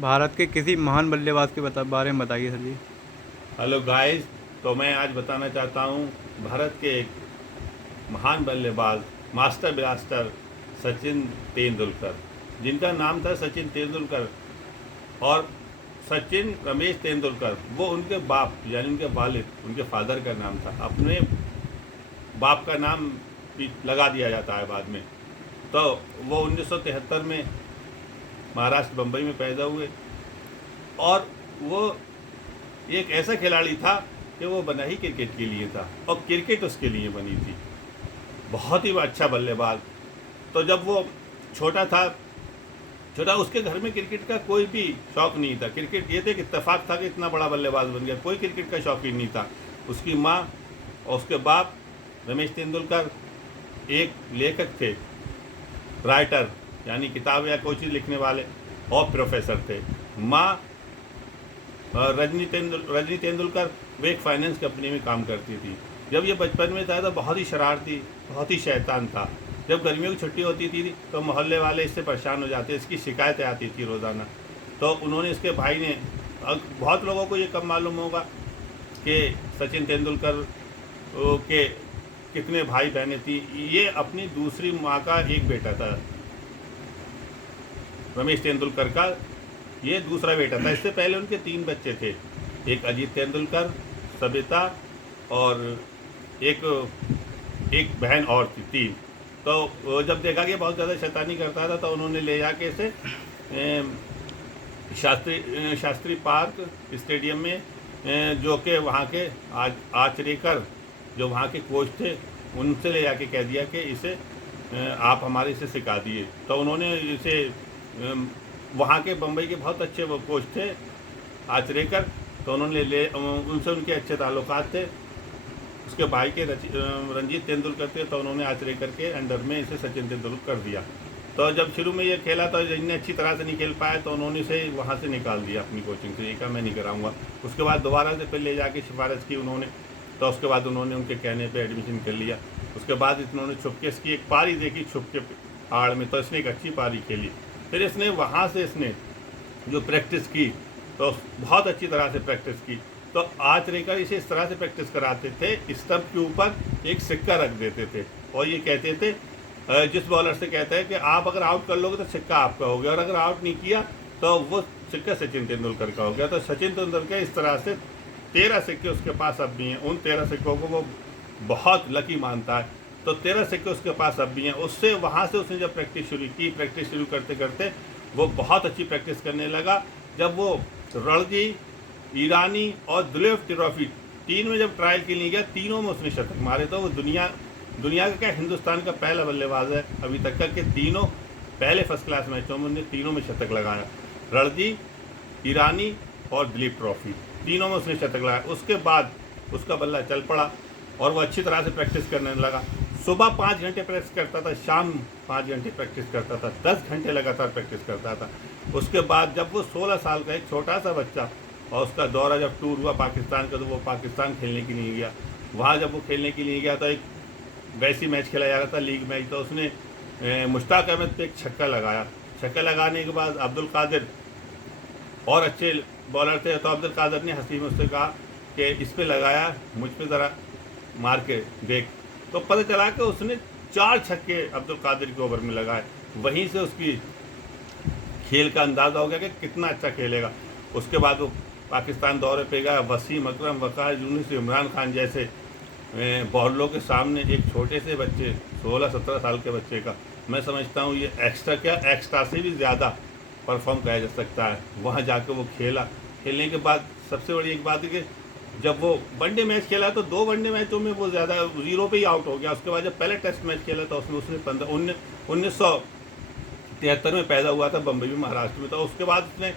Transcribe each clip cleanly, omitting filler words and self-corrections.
भारत के किसी महान बल्लेबाज के बारे में बताइए सर जी। Hello guys. तो मैं आज बताना चाहता हूँ भारत के एक महान बल्लेबाज, मास्टर ब्लास्टर सचिन तेंदुलकर, जिनका नाम था सचिन तेंदुलकर। और सचिन रमेश तेंदुलकर वो उनके बाप यानी उनके वालिद, उनके फादर का नाम था। अपने बाप का नाम भी लगा दिया जाता है बाद में। तो वो 1973 में महाराष्ट्र बम्बई में पैदा हुए। और वो एक ऐसा खिलाड़ी था कि वो बना ही क्रिकेट के लिए था और क्रिकेट उसके लिए बनी थी। बहुत ही अच्छा बल्लेबाज। तो जब वो छोटा था, उसके घर में क्रिकेट का कोई भी शौक नहीं था। क्रिकेट ये तो एक इत्तेफाक था कि इतना बड़ा बल्लेबाज बन गया, कोई क्रिकेट का शौकीन नहीं था। उसकी माँ और उसके बाप रमेश तेंदुलकर एक लेखक थे, राइटर यानी किताब या कोई चीज़ लिखने वाले, और प्रोफेसर थे। माँ रजनी तेंदुलकर वो एक फाइनेंस कंपनी में काम करती थी। जब ये बचपन में था तो बहुत ही शरारती, बहुत ही शैतान था। जब गर्मियों की छुट्टी होती थी तो मोहल्ले वाले इससे परेशान हो जाते, इसकी शिकायतें आती थी रोज़ाना। तो उन्होंने, इसके भाई ने, बहुत लोगों को ये कम मालूम होगा कि सचिन तेंदुलकर के कितने भाई बहनें थी। ये अपनी दूसरी माँ का एक बेटा था, रमेश तेंदुलकर का ये दूसरा बेटा था। इससे पहले उनके 3 बच्चे थे, एक अजीत तेंदुलकर, सबिता और एक एक बहन और थी, 3। तो जब देखा कि बहुत ज़्यादा शैतानी करता था तो उन्होंने ले जाके इसे शास्त्री पार्क स्टेडियम में, जो कि वहाँ के आचरेकर जो वहाँ के कोच थे, उनसे ले जाके कह दिया कि इसे आप हमारे से सिखा दिए। तो उन्होंने इसे वहाँ के बम्बई के बहुत अच्छे वो कोच थे, आचरेकर। तो उन्होंने उनसे उनके अच्छे ताल्लुकात थे। उसके भाई के रंजीत तेंदुलकर थे, तो उन्होंने आचरेकर के अंडर में इसे सचिन तेंदुलकर कर दिया। तो जब शुरू में ये खेला तो जिनने अच्छी तरह से नहीं खेल पाया तो उन्होंने इसे वहाँ से निकाल दिया अपनी कोचिंग से। ये कहा मैं नहीं कराऊंगा। उसके बाद दोबारा से फिर ले जाके सिफारिश की उन्होंने। तो उसके बाद उन्होंने उनके कहने पे एडमिशन कर लिया। उसके बाद इन्होंने छुपके इसकी एक पारी देखी, छुपके आड़ में, तो इसने एक अच्छी पारी खेली। फिर इसने वहाँ से इसने जो प्रैक्टिस की तो बहुत अच्छी तरह से प्रैक्टिस की। तो आचरेकर इसे इस तरह से प्रैक्टिस कराते थे, स्टंप के ऊपर एक सिक्का रख देते थे और ये कहते थे, जिस बॉलर से कहते हैं कि आप अगर आउट कर लोगे तो सिक्का आपका हो गया, और अगर आउट नहीं किया तो वो सिक्का सचिन तेंदुलकर का हो गया। तो सचिन तेंदुलकर इस तरह से 13 सिक्के उसके पास अब भी हैं। उन 13 सिक्कों को वो बहुत लकी मानता है। तो 13 सिक्के उसके पास अब भी हैं। उससे वहाँ से उसने जब प्रैक्टिस शुरू की, प्रैक्टिस शुरू करते करते वो बहुत अच्छी प्रैक्टिस करने लगा। जब वो रणजी, ईरानी और दुलेव ट्रॉफी 3 में जब ट्रायल के लिए गया, तीनों में उसने शतक मारे। तो वो दुनिया का क्या, हिंदुस्तान का पहला बल्लेबाज है अभी तक का कि तीनों पहले फर्स्ट क्लास मैचों में उन्होंने तीनों में शतक लगाया। रणजी, ईरानी और दिलीप ट्रॉफी तीनों में उसने शतक लगाया। उसके बाद उसका बल्ला चल पड़ा और वो अच्छी तरह से प्रैक्टिस करने लगा। सुबह 5 घंटे प्रैक्टिस करता था, शाम 5 घंटे प्रैक्टिस करता था, 10 घंटे लगातार प्रैक्टिस करता था। उसके बाद जब वो 16 साल का एक छोटा सा बच्चा, और उसका दौरा जब टूर हुआ पाकिस्तान का, तो वो पाकिस्तान खेलने के लिए गया। वहाँ जब वो खेलने के लिए गया तो एक वैसी मैच खेला जा रहा था, लीग मैच। तो उसने मुश्ताक अहमद पे एक छक्का लगाया। छक्का लगाने के बाद अब्दुल कादिर और अच्छे बॉलर थे, तो अब्दुल कादिर ने हंसी में उससे कहा कि इस पे लगाया, मुझ पे ज़रा मार के देख। तो पता चला कि उसने 4 छक्के अब्दुल कादिर के ओवर में लगाए। वहीं से उसकी खेल का अंदाज़ा हो गया कि कितना अच्छा खेलेगा। उसके बाद वो पाकिस्तान दौरे पे गया। वसीम अकरम, वकार यूनुस, इमरान खान जैसे बॉलरों के सामने एक छोटे से बच्चे, 16-17 साल के बच्चे का, मैं समझता हूँ ये एक्स्ट्रा से भी ज़्यादा परफॉर्म किया जा सकता है। वहाँ जाकर वो खेला। खेलने के बाद सबसे बड़ी एक बात है कि जब वो वनडे मैच खेला तो 2 वनडे मैचों में वो ज़्यादा 0 पे ही आउट हो गया। उसके बाद जब पहले टेस्ट मैच खेला तो उसमें उसने 1973 में पैदा हुआ था बम्बई में, महाराष्ट्र में। तो उसके बाद उसने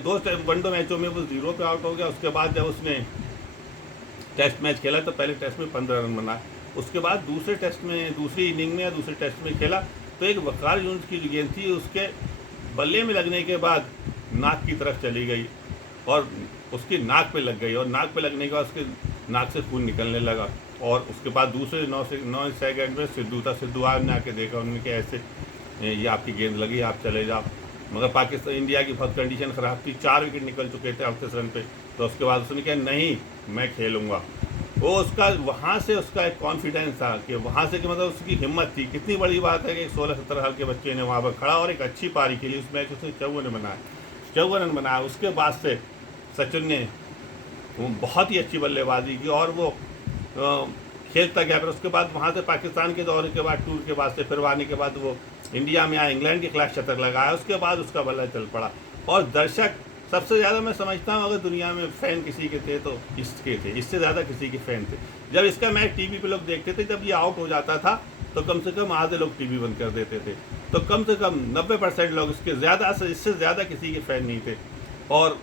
2 वनडे मैचों में वो 0 पे आउट हो गया। उसके बाद जब उसने टेस्ट मैच खेला तो पहले टेस्ट में 15 रन बनाए। उसके बाद दूसरे टेस्ट में, दूसरी इनिंग में या दूसरे टेस्ट में खेला तो एक वकार यूनुस की जो गेंद थी उसके बल्ले में लगने के बाद नाक की तरफ चली गई और उसकी नाक पे लग गई, और नाक पे लगने के बाद उसके नाक से खून निकलने लगा। और उसके बाद दूसरे 9 सेकंड में सिद्धू आया ने आके देखा, उन्होंने कि ऐसे ये आपकी गेंद लगी, आप चले जाओ। मगर पाकिस्तान इंडिया की बहुत कंडीशन ख़राब थी, 4 विकेट निकल चुके थे 38 रन पे। तो उसके बाद उसने कहा नहीं मैं खेलूँगा। वो उसका वहाँ से उसका एक कॉन्फिडेंस था कि वहाँ से कि मतलब उसकी हिम्मत थी। कितनी बड़ी बात है कि 16-17 साल के बच्चे ने वहाँ पर खड़ा और एक अच्छी पारी खेली। उस मैच उसने 54 रन बनाया, 54 रन बनाया। उसके बाद से सचिन ने वो बहुत ही अच्छी बल्लेबाजी की और वो खेलता गया। फिर उसके बाद वहाँ से पाकिस्तान के दौरे के बाद, टूर के बाद से फिर आने के बाद वो इंडिया में आया, इंग्लैंड के खिलाफ शतक लगाया। उसके बाद उसका बल्ला चल पड़ा और दर्शक सबसे ज़्यादा मैं समझता हूँ अगर दुनिया में फ़ैन किसी के थे तो इसके थे, इससे ज़्यादा किसी के फ़ैन थे। जब इसका मैच टीवी पे लोग देखते थे, जब ये आउट हो जाता था तो कम से कम आधे लोग टीवी बंद कर देते थे। तो कम से कम 90% लोग इसके ज़्यादा से इससे ज़्यादा किसी के फ़ैन नहीं थे। और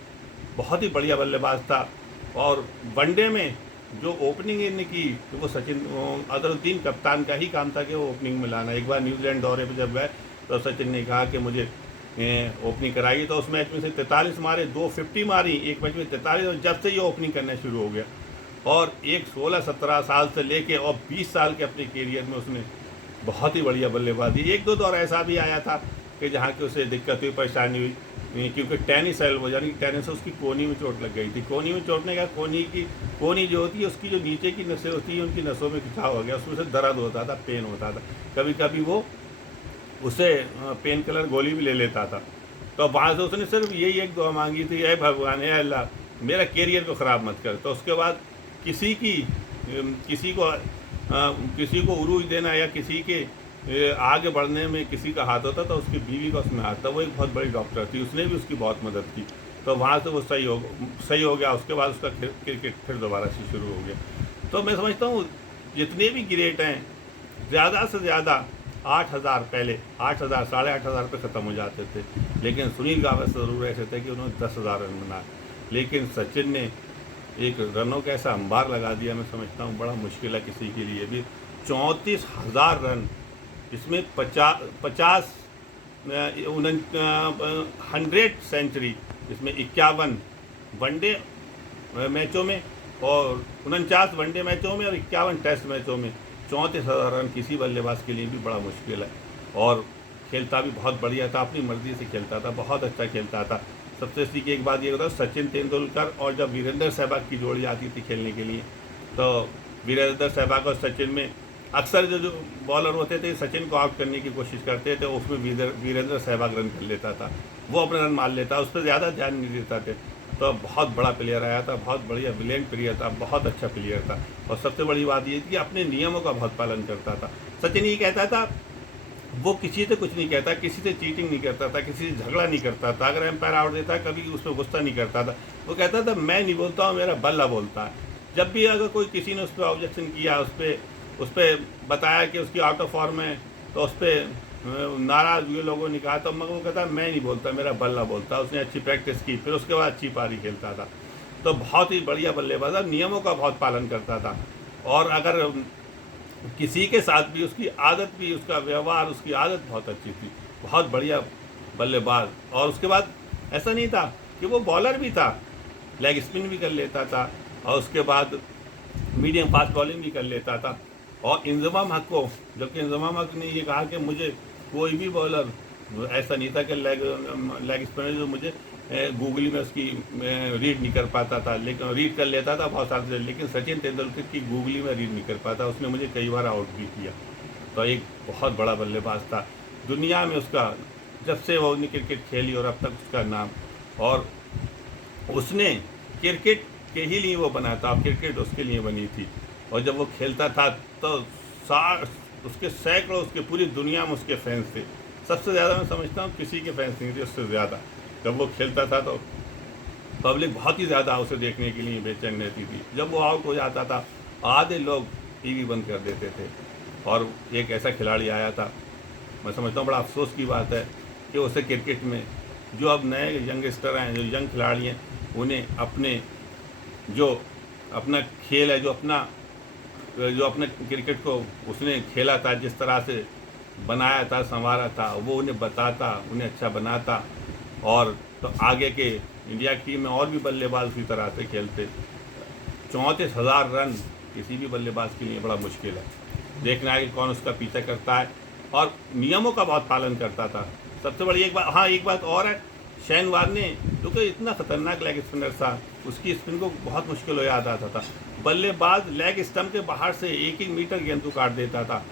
बहुत ही बढ़िया बल्लेबाज था। और वनडे में जो ओपनिंग इन्होंने की तो वो सचिन अजहरुद्दीन कप्तान का ही काम था कि वो ओपनिंग में लाना। एक बार न्यूजीलैंड दौरे पे जब गए तो सचिन ने कहा कि मुझे ओपनिंग कराइए। तो उस मैच में से 43 मारे, 250 मारी, एक मैच में 43। और जब से ये ओपनिंग करना शुरू हो गया और एक 16-17 साल से लेके और 20 साल के अपने कैरियर में उसने बहुत ही बढ़िया बल्लेबाजी। एक दो दौर ऐसा भी आया था कि जहाँ की उसे दिक्कत हुई, परेशानी हुई, क्योंकि टेनिस एल्बो यानी कि टेनिस से उसकी कोहनी में चोट लग गई थी। कोहनी में चोटने का कोहनी जो होती है उसकी जो नीचे की नसें होती हैं उनकी नसों में खिंचाव हो गया, उसमें से दर्द होता था, पेन होता था। कभी कभी वो उसे पेन किलर गोली भी ले लेता था। तो वहाँ से उसने सिर्फ यही एक दुआ मांगी थी, ऐ भगवान ऐ अल्लाह मेरा कैरियर को ख़राब मत कर। तो उसके बाद किसी को उरूज देना या किसी के आगे बढ़ने में किसी का हाथ होता तो उसकी बीवी का उसमें हाथ था। वो एक बहुत बड़ी डॉक्टर थी, उसने भी उसकी बहुत मदद की। तो वहाँ से वो सही हो गया। उसके बाद उसका क्रिकेट फिर दोबारा से शुरू हो गया। तो मैं समझता हूँ जितने भी ग्रेट हैं ज़्यादा से ज़्यादा 8,000 पहले 8,000 8,500 पे ख़त्म हो जाते थे। लेकिन सुनील गावस्कर ज़रूर ऐसे थे कि उन्होंने 10,000 रन बनाए। लेकिन सचिन ने एक रनों का ऐसा अंबार लगा दिया, मैं समझता हूँ बड़ा मुश्किल है किसी के लिए भी। 34,000 रन, इसमें 50 100 सेंचुरी, इसमें 51 वनडे मैचों में और 49 वनडे मैचों में और 51 टेस्ट मैचों में 34,000 रन किसी बल्लेबाज के लिए भी बड़ा मुश्किल है। और खेलता भी बहुत बढ़िया था, अपनी मर्जी से खेलता था, बहुत अच्छा खेलता था। सबसे सीखी एक बात ये होता है, सचिन तेंदुलकर और जब वीरेंद्र सहवाग की जोड़ी आती थी खेलने के लिए, तो वीरेंद्र सहवाग और सचिन में अक्सर जो बॉलर होते थे सचिन को आउट करने की कोशिश करते थे, उसमें वीरेंद्र सहवाग रन कर लेता था, वो अपने रन मार लेता, उस पर ज़्यादा ध्यान नहीं देता थे। तो बहुत बड़ा प्लेयर आया था, बहुत बढ़िया ब्रिलियंट प्लेयर था, बहुत अच्छा प्लेयर था। और सबसे बड़ी बात ये थी कि अपने नियमों का बहुत पालन करता था। सचिन ये कहता था वो किसी से कुछ नहीं कहता, किसी से चीटिंग नहीं करता था, किसी से झगड़ा नहीं करता था। अगर एम्पायर आउट देता कभी उस पर गुस्सा नहीं करता था। वो कहता था मैं नहीं बोलता हूँ, मेरा बल्ला बोलता है। जब भी अगर कोई किसी ने उस पर ऑब्जेक्शन किया, उस पर बताया कि उसकी आउट ऑफ फॉर्म है, तो उस पर नाराज़ हुए लोगों ने कहा, तो मगर वो कहता मैं नहीं बोलता, मेरा बल्ला बोलता। उसने अच्छी प्रैक्टिस की, फिर उसके बाद अच्छी पारी खेलता था। तो बहुत ही बढ़िया बल्लेबाज था, नियमों का बहुत पालन करता था। और अगर किसी के साथ भी उसकी आदत भी, उसका व्यवहार, उसकी आदत बहुत अच्छी थी, बहुत बढ़िया बल्लेबाज। और उसके बाद ऐसा नहीं था कि वो बॉलर भी था, लेग स्पिन भी कर लेता था और उसके बाद मीडियम फास्ट बॉलिंग भी कर लेता था। और इंजमाम हक को, जबकि इंजमाम हक ने ये कहा कि मुझे कोई भी बॉलर ऐसा नहीं था कि लेग स्पिनर जो मुझे गूगली में उसकी रीड नहीं कर पाता था, लेकिन रीड कर लेता था बहुत सारे। लेकिन सचिन तेंदुलकर की गूगली में रीड नहीं कर पाता, उसने मुझे कई बार आउट भी किया। तो एक बहुत बड़ा बल्लेबाज था दुनिया में। उसका जब से वो क्रिकेट खेली और अब तक उसका नाम, और उसने क्रिकेट के ही लिए वो बना था, क्रिकेट उसके लिए बनी थी। और जब वो खेलता था तो उसके सैकड़ों, उसके पूरी दुनिया में उसके फैंस थे। सबसे ज़्यादा मैं समझता हूँ किसी के फैंस नहीं थे उससे ज़्यादा। जब वो खेलता था तो पब्लिक बहुत ही ज़्यादा उसे देखने के लिए बेचैन रहती थी। जब वो आउट हो जाता था आधे लोग टीवी बंद कर देते थे। और एक ऐसा खिलाड़ी आया था, मैं समझता हूँ बड़ा अफसोस की बात है कि उसे क्रिकेट में जो अब नए यंगस्टर हैं, जो यंग खिलाड़ी हैं, उन्हें अपना खेल है, जो अपना क्रिकेट को उसने खेला था, जिस तरह से बनाया था, संवारा था, वो उन्हें बताता, उन्हें अच्छा बनाता। और तो आगे के इंडिया की टीम में और भी बल्लेबाज उसी तरह से खेलते। 34,000 रन किसी भी बल्लेबाज के लिए बड़ा मुश्किल है। देखना है कि कौन उसका पीछा करता है। और नियमों का बहुत पालन करता था। सबसे बड़ी एक बात, हाँ एक बात और है, शैन वार्न ने क्योंकि इतना खतरनाक लेग स्पिनर था, उसकी स्पिन को बहुत मुश्किल हो जाता था। बल्लेबाज लेग स्टंप के बाहर से 1-1 मीटर गेंद को काट देता था,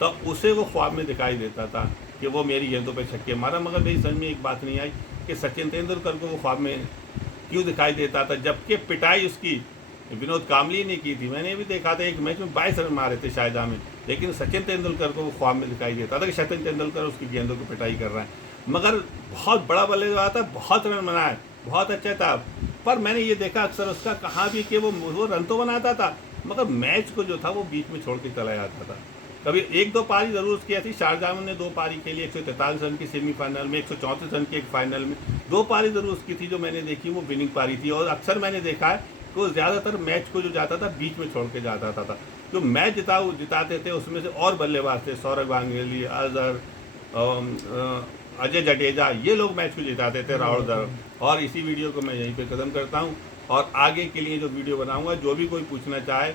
तो उसे वो ख्वाब में दिखाई देता था कि वो मेरी गेंदों पे छक्के मारा। मगर मेरी समझ में एक बात नहीं आई कि सचिन तेंदुलकर को वो ख्वाब में क्यों दिखाई देता था, जबकि पिटाई उसकी विनोद कांबली ने की थी। मैंने भी देखा था एक मैच में 22 रन मारे थे शारजाह में, लेकिन सचिन तेंदुलकर को वो ख्वाब में दिखाई देता था कि सचिन तेंदुलकर उसकी गेंदों की पिटाई कर रहा है। मगर बहुत बड़ा बल्लेबाज था, बहुत रन बनाए, बहुत अच्छा था। पर मैंने ये देखा अक्सर उसका कहाँ भी कि वो रन तो बनाता था, मगर मैच को जो था वो बीच में छोड़ के चला जाता था। कभी 1-2 पारी ज़रूर उसकी ऐसी, शारजाह में 2 पारी खेली, 143 रन की सेमीफाइनल में, 134 रन की एक फाइनल में, 2 पारी ज़रूर उसकी थी जो मैंने देखी, वो विनिंग पारी थी। और अक्सर मैंने देखा है कि वो ज़्यादातर मैच को जो जाता था बीच में छोड़ के जाता था। जो मैच जिताते थे उसमें से और बल्लेबाज थे, सौरभ गांगुली, अजहर, अजय जडेजा, ये लोग मैच को जिताते थे, राहुल द्रविड़। और इसी वीडियो को मैं यहीं पे ख़त्म करता हूँ, और आगे के लिए जो वीडियो बनाऊँगा, जो भी कोई पूछना चाहे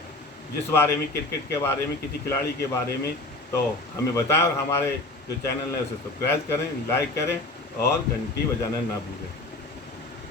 जिस बारे में, क्रिकेट के बारे में, किसी खिलाड़ी के बारे में, तो हमें बताएं। और हमारे जो चैनल है उसे सब्सक्राइब करें, लाइक करें और घंटी बजाना ना भूलें।